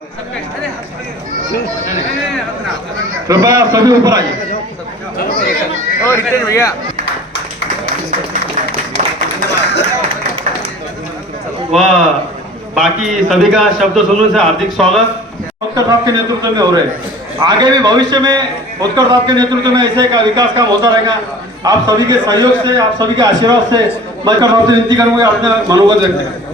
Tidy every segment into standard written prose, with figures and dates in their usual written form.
कृपया सभी ऊपर आइए। भैया वह बाकी सभी का शब्द सुनने से हार्दिक स्वागत उत्कर साहब के नेतृत्व में हो रहे हैं। आगे भी भविष्य में उत्कर साहब के नेतृत्व में ऐसे का विकास काम होता रहेगा। आप सभी के सहयोग से, आप सभी के आशीर्वाद से मैं उत्कर साहब से विनती करूंगा अपने मनोगत व्यक्त करें।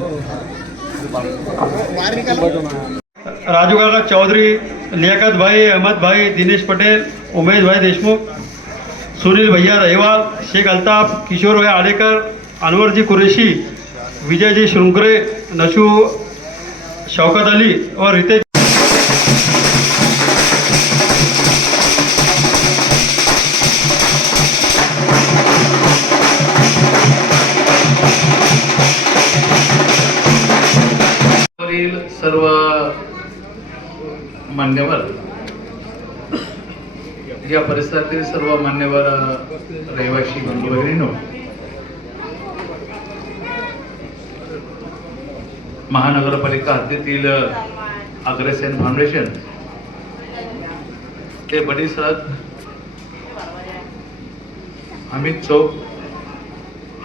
राजू काका चौधरी, लियाकत भाई, अहमद भाई, दिनेश पटेल, उमेश भाई देशमुख, सुनील भैया रहेवाल, शेख अल्ताफ, किशोर भाई आडेकर, अनवर जी कुरेशी, विजय जी श्रुंकरे, नशू शौकत अली और रितेश। सर्व मान्यवर, या परिसरातील सर्व मान्यवर रहिवासी बंधू भगिनींनो, महानगरपालिका हद्दीतील अग्रसेन फाउंडेशन ते बडी सडक अमित चौक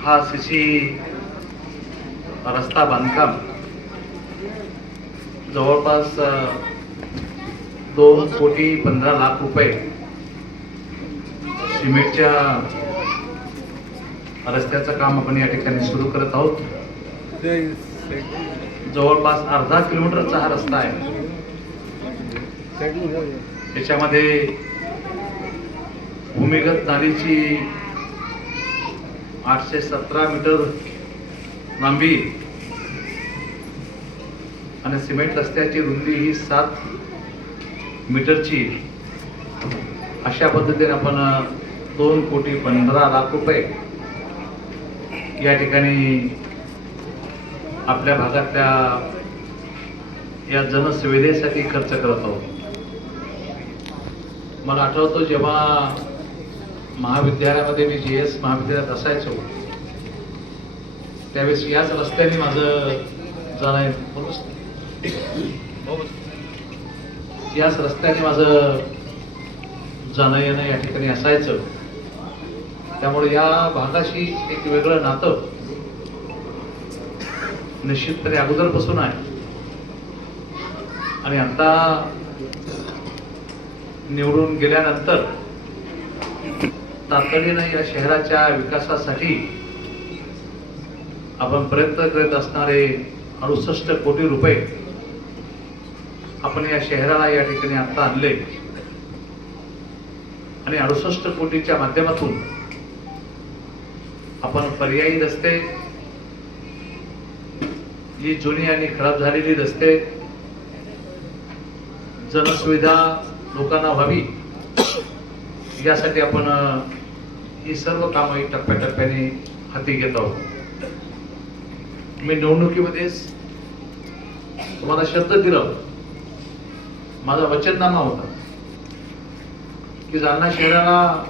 हा सीसी रस्ता बांधकाम जवळपास 2,15,00,000 रुपये सिमेंटच्या रस्त्याचं काम आपण या ठिकाणी सुरू करत आहोत। जवळपास अर्धा किलोमीटरचा हा रस्ता आहे। याच्यामध्ये भूमिगत नालीची 817 मीटर लांबी आणि सिमेंट रस्त्याची रुंदी ही 7 मीटरची, अशा पद्धतीने आपण 2,15,00,000 रुपये या ठिकाणी आपल्या भागातल्या या जनसुविधेसाठी खर्च करत आहोत। मला आठवतं जेव्हा महाविद्यालयामध्ये मी GS महाविद्यालयात असायचो त्यावेळेस याच रस्त्याने माझं जाणं याच रस्त्याने माझं जाणं येणं या ठिकाणी असायचं। त्यामुळे या भागाशी एक वेगळं नातं निश्चितपणे अगोदरपासून आहे। आणि आता निवडून गेल्यानंतर तातडीनं या शहराच्या विकासासाठी आपण प्रयत्न करत असणारे 68 कोटी रुपये आपण या शहराला या ठिकाणी आता आणले आणि 68 कोटीच्या माध्यमातून आपण पर्यायी रस्ते, जी जुनी आणि खराब झालेली रस्ते, जनसुविधा लोकांना व्हावी यासाठी आपण ही सर्व कामं टप्प्याटप्प्याने हाती घेत आहोत। मी निवडणुकीमध्येच तुम्हाला शब्द दिला, माझा वचननामा होता की जालना शहराला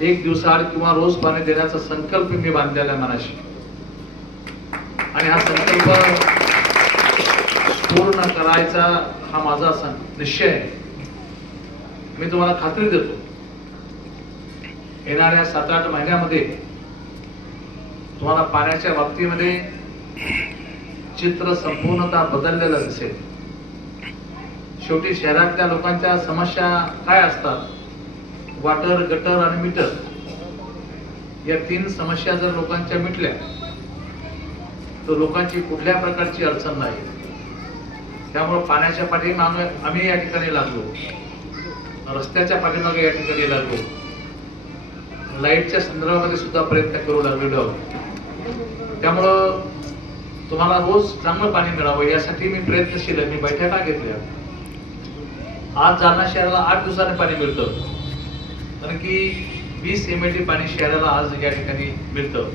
एक दिवसाआड किंवा रोज पाणी देण्याचा संकल्प मी बांधलेला आहे मनाशी, आणि हा संकल्प पूर्ण करायचा हा माझा निश्चय आहे। मी तुम्हाला खात्री देतो येणाऱ्या 7-8 महिन्यामध्ये तुम्हाला पाण्याच्या बाबतीमध्ये चित्र संपूर्णतः बदललेलं दिसेल। शेवटी शहरातल्या लोकांच्या समस्या काय असतात? वॉटर, गटर आणि मीटर, या 3 समस्या जर लोकांच्या मिटल्या तर लोकांची कुठल्या प्रकारची अडचण नाही। त्यामुळे पाण्याच्या पाठीमागे आम्ही या ठिकाणी लागलो, रस्त्याच्या पाठीमागे या ठिकाणी लागलो, लाईटच्या संदर्भामध्ये सुद्धा प्रयत्न करू लागलेलो आहोत। त्यामुळं तुम्हाला रोज चांगलं पाणी मिळावं यासाठी मी प्रयत्नशील आहे। मी बैठका घेतल्या। आज जालना शहराला 8 दिवसाने पाणी मिळतं, कारण की 20 MLD पाणी शहराला आज या ठिकाणी मिळतं,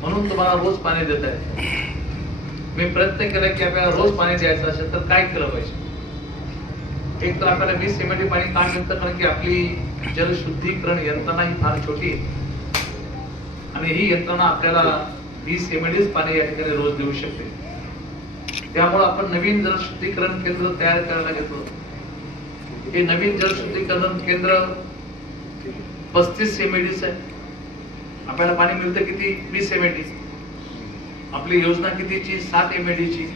म्हणून तुम्हाला रोज पाणी देत आहे। मी प्रयत्न केला की आपल्याला रोज पाणी द्यायचं असेल तर काय केलं पाहिजे। एक तर आपल्याला 20 MLD पाणी का मिळतं, कारण की आपली जलशुद्धीकरण यंत्रणा ही फार छोटी आहे आणि ही यंत्रणा आपल्याला 20 MLD पाणी या ठिकाणी रोज देऊ शकते। त्यामुळे आपण नवीन जल शुद्धीकरण केंद्र तयार करायला घेतलं. हे नवीन जल शुद्धीकरण केंद्र 35 MAD आहे. आपल्याला पाणी मिळतं किती? 20 MAD. आपली योजना कितीची? 7 MAD ची.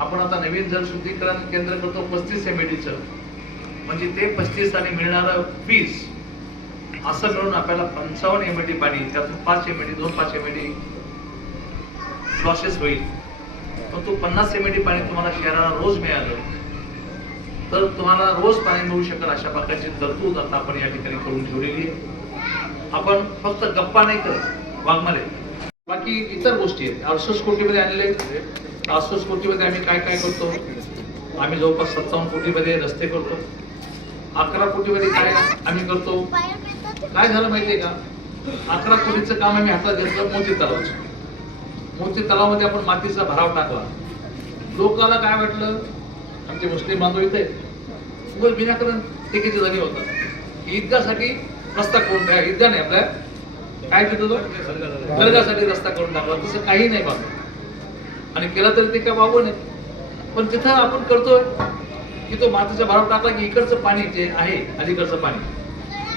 आपण आता नवीन जल शुद्धीकरण केंद्र करतो 35 MAD चं, म्हणजे ते 35 आणि मिळणारं 20 असं मिळून आपल्याला 55 MAD पाणी, त्यातून 5 MAD 2-5 MAD लॉसेस होईल. पण तो 50 MAD पाणी तुम्हाला शहराला रोज मिळालं तर तुम्हाला रोज पाणी मिळू शकेल अशा प्रकारची तरतूद आता आपण या ठिकाणी करून ठेवलेली आहे. आपण फक्त गप्पा नाही करत वाघमारे, बाकी इतर गोष्टी आहेत. 68 कोटीमध्ये आणले. 68 कोटीमध्ये आम्ही काय काय करतो? आम्ही जवळपास 57 कोटीमध्ये रस्ते करतो. 11 कोटीमध्ये काय आम्ही करतो? काय झालं माहितीये का? 11 कोटीचं काम आम्ही हातात घेतलं मोती तलावाचं. मोती तलावामध्ये आपण मातीचा भराव टाकला. लोकांना काय वाटलं? आमचे मुस्लिम बांधव इथे उगाच विनाकारण टिकीचे धनी होतात. ईदगासाठी रस्ता करून टाका. ईदगा नाही आपल्या काय तिथं तो दर्गासाठी रस्ता करून टाकला. तसं काही नाही बाबा, आणि केला तरी ते काय बाबू नाही. पण तिथं आपण करतोय की तो मातीचा भराव टाकला की इकडचं पाणी जे आहे अलीकडचं पाणी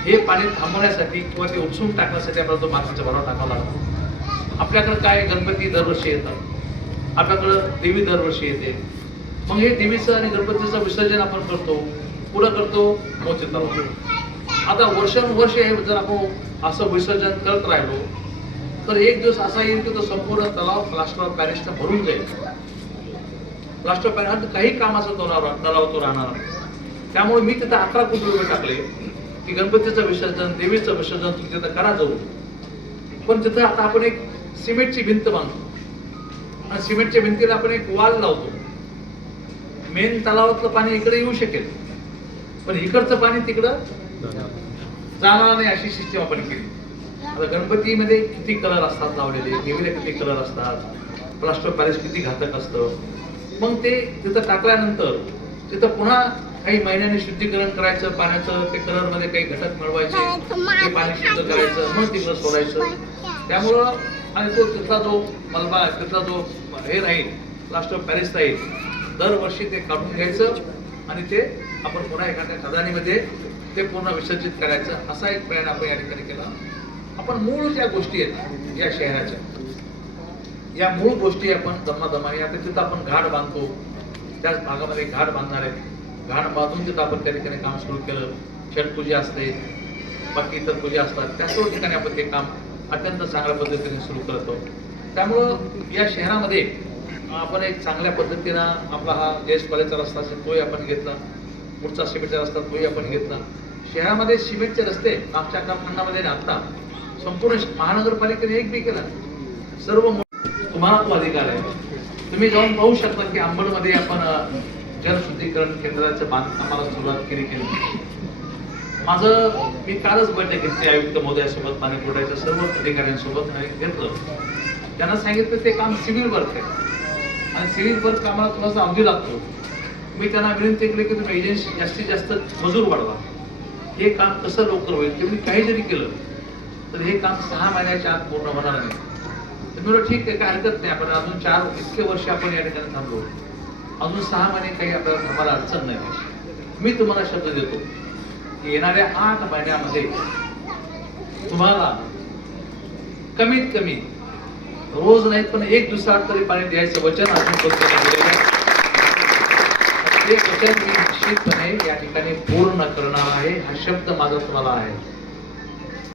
हे पाणी थांबवण्यासाठी किंवा ते उपसून टाकण्यासाठी आपल्याला तो मातीचा भराव टाकावा लागतो. आपल्याकडे काय गणपती दरवर्षी येतात, आपल्याकडं देवी दरवर्षी येते. मग हे देवीचं आणि गणपतीचं विसर्जन आपण करतो, पुढं करतो मोती तलाव. आता वर्षानुवर्ष हे जर आपण असं विसर्जन करत राहिलो तर एक दिवस असा येईल की तो संपूर्ण तलाव प्लास्टर ऑफ पॅरिसनं भरून जाईल. प्लास्टर ऑफ पॅरिस काही कामाचा तलाव तो राहणार. त्यामुळे मी तिथं 11 कोटी रुपये टाकले की गणपतीचं विसर्जन, देवीचं विसर्जन तुम्ही तिथं करा जाऊ. पण तिथं आता आपण एक सिमेंटची भिंत बांधतो आणि सिमेंटच्या भिंतीला आपण एक वाल लावतो. मेन तलावातलं पाणी इकडे येऊ शकेल, पण इकडचं पाणी तिकडं जाणार नाही अशी सिस्टीम आपण केली. आता गणपतीमध्ये किती कलर असतात लावलेले, देवीला किती कलर असतात, प्लास्टर ऑफ पॅरिस किती घातक असतं. मग ते तिथं टाकल्यानंतर तिथं पुन्हा काही महिन्यांनी शुद्धीकरण करायचं पाण्याचं. ते कलर मध्ये काही घटक मिळवायचे, ते पाणी शुद्ध करायचं, मग तिकडं सोडायचं. त्यामुळं आणि तो तिथला जो मलबा, तिथला जो हे राहील प्लास्टर ऑफ पॅरिस राहील, दरवर्षी ते काढून घ्यायचं आणि ते आपण पुन्हा एखाद्या खदानीमध्ये ते पूर्ण विसर्जित करायचं. असा एक प्रयत्न आपण या ठिकाणी केला. आपण मूळ ज्या गोष्टी आहेत या शहराच्या, या मूळ गोष्टी आपण दमादमाने आता तिथं आपण घाट बांधतो, त्याच भागामध्ये घाट बांधणार आहे. घाट बांधून तिथं आपण त्या ठिकाणी काम सुरू केलं. छठ पूजा असते, बाकी इतर पूजा असतात, त्या सर्व ठिकाणी आपण ते काम अत्यंत चांगल्या पद्धतीने सुरू करतो. त्यामुळं या शहरामध्ये आपण एक चांगल्या पद्धतीनं आपला हा देश कॉलेजचा रस्ता असेल तोही आपण घेतला, पुढचा सिमेंटचा रस्ता तोही आपण घेतला. शहरामध्ये सिमेंटचे रस्ते मागच्या कालखंडामध्ये आता संपूर्ण महानगरपालिकेने एक बी केला. सर्व तुम्हाला तो अधिकार आहे. तुम्ही जाऊन पाहू शकता की अंबडमध्ये आपण जलशुद्धीकरण केंद्राचं बांधकामाला सुरुवात केली. मी कालच बैठक घेतली आयुक्त महोदयासोबत, पाणी पुरवठ्याच्या सर्व अधिकाऱ्यांसोबत घेतलं. त्यांना सांगितलं ते काम सिव्हिल वर्क आहे आणि सिव्हिल वर्क कामाला थोडासा अवधी लागतो. मी त्यांना विनंती केली की तुम्ही एजन्सी जास्तीत जास्त मजूर वाढवा. हे काम कसं लवकर होईल, तुम्ही काही जरी केलं तर हे काम 6 महिन्याच्या आत पूर्ण होणार नाही. तर मी ठीक आहे, काय हरकत नाही. आपण अजून 4 इतके वर्ष आपण या ठिकाणी थांबलो, अजून 6 महिने काही आपल्याला थांबायला अडचण नाही. मी तुम्हाला शब्द देतो की येणाऱ्या 8 महिन्यामध्ये तुम्हाला कमीत कमी रोज नाही पण 1 दिवसात तरी पाणी द्यायचं वचन अजून दिलेलं आहे. ते वचन मी निश्चितपणे या ठिकाणी पूर्ण करणार आहे. हा शब्द माझा तुम्हाला आहे.